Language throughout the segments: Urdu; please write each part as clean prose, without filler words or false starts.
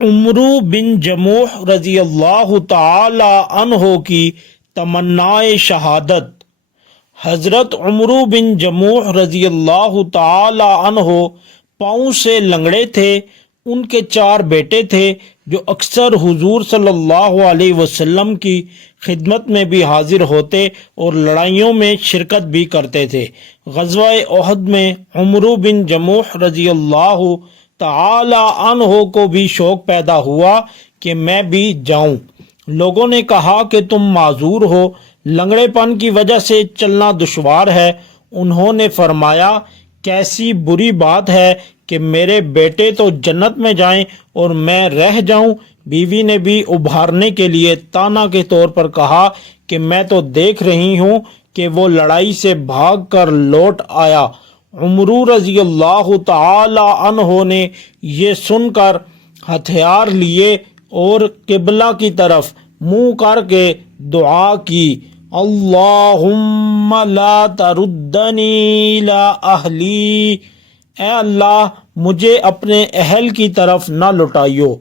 عمرو بن جموح رضی اللہ تعالی عنہ کی تمنائے شہادت۔ حضرت عمرو بن جموح رضی اللہ تعالی عنہ پاؤں سے لنگڑے تھے۔ ان کے 4 بیٹے تھے جو اکثر حضور صلی اللہ علیہ وسلم کی خدمت میں بھی حاضر ہوتے اور لڑائیوں میں شرکت بھی کرتے تھے۔ غزوہ احد میں عمرو بن جموح رضی اللہ تعالی عنہ کو بھی شوق پیدا ہوا کہ میں بھی جاؤں۔ لوگوں نے کہا کہ تم معذور ہو، لنگڑے پن کی وجہ سے چلنا دشوار ہے۔ انہوں نے فرمایا کیسی بری بات ہے کہ میرے بیٹے تو جنت میں جائیں اور میں رہ جاؤں۔ بیوی نے بھی ابھارنے کے لیے تانا کے طور پر کہا کہ میں تو دیکھ رہی ہوں کہ وہ لڑائی سے بھاگ کر لوٹ آیا۔ عمرو رضی اللہ تعالی عنہ نے یہ سن کر ہتھیار لیے اور قبلہ کی طرف منہ کر کے دعا کی، اللہم لا تردنی الی اہلی، اے اللہ مجھے اپنے اہل کی طرف نہ لٹائیو۔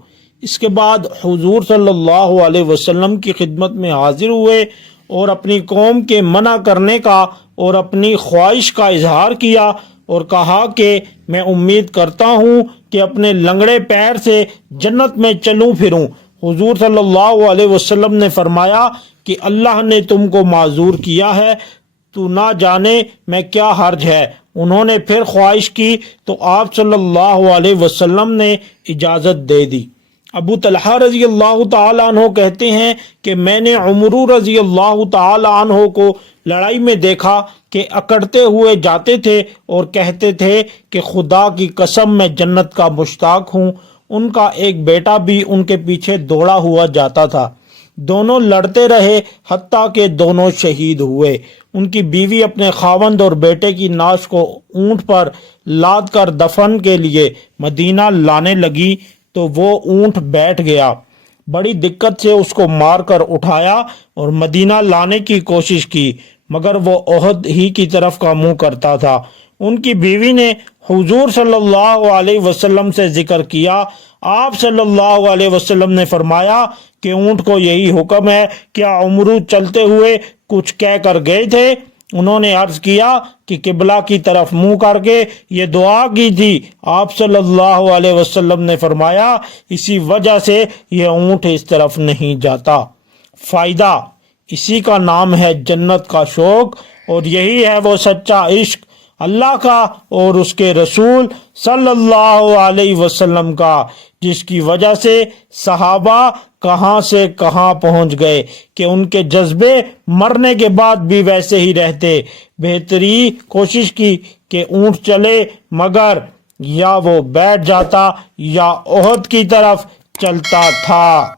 اس کے بعد حضور صلی اللہ علیہ وسلم کی خدمت میں حاضر ہوئے اور اپنی قوم کے منع کرنے کا اور اپنی خواہش کا اظہار کیا اور کہا کہ میں امید کرتا ہوں کہ اپنے لنگڑے پیر سے جنت میں چلوں پھروں۔ حضور صلی اللہ علیہ وسلم نے فرمایا کہ اللہ نے تم کو معذور کیا ہے، تو نہ جانے میں کیا حرج ہے۔ انہوں نے پھر خواہش کی تو آپ صلی اللہ علیہ وسلم نے اجازت دے دی۔ ابو طلحہ رضی اللہ تعالی عنہ کہتے ہیں کہ میں نے عمرو رضی اللہ تعالی عنہ کو لڑائی میں دیکھا کہ اکڑتے ہوئے جاتے تھے اور کہتے تھے کہ خدا کی قسم میں جنت کا مشتاق ہوں۔ ان کا ایک بیٹا بھی ان کے پیچھے دوڑا ہوا جاتا تھا۔ دونوں لڑتے رہے حتیٰ کہ دونوں شہید ہوئے۔ ان کی بیوی اپنے خاوند اور بیٹے کی ناش کو اونٹ پر لاد کر دفن کے لیے مدینہ لانے لگی تو وہ اونٹ بیٹھ گیا۔ بڑی دقت سے اس کو مار کر اٹھایا اور مدینہ لانے کی کوشش کی، مگر وہ احد ہی کی طرف کا منہ کرتا تھا۔ ان کی بیوی نے حضور صلی اللہ علیہ وسلم سے ذکر کیا۔ آپ صلی اللہ علیہ وسلم نے فرمایا کہ اونٹ کو یہی حکم ہے، کیا عمرو چلتے ہوئے کچھ کہہ کر گئے تھے؟ انہوں نے عرض کیا کہ قبلہ کی طرف منہ کر کے یہ دعا کی تھی۔ آپ صلی اللہ علیہ وسلم نے فرمایا اسی وجہ سے یہ اونٹ اس طرف نہیں جاتا۔ فائدہ، اسی کا نام ہے جنت کا شوق، اور یہی ہے وہ سچا عشق اللہ کا اور اس کے رسول صلی اللہ علیہ وسلم کا، جس کی وجہ سے صحابہ کہاں سے کہاں پہنچ گئے کہ ان کے جذبے مرنے کے بعد بھی ویسے ہی رہتے۔ بہتری کوشش کی کہ اونٹ چلے، مگر یا وہ بیٹھ جاتا یا احد کی طرف چلتا تھا۔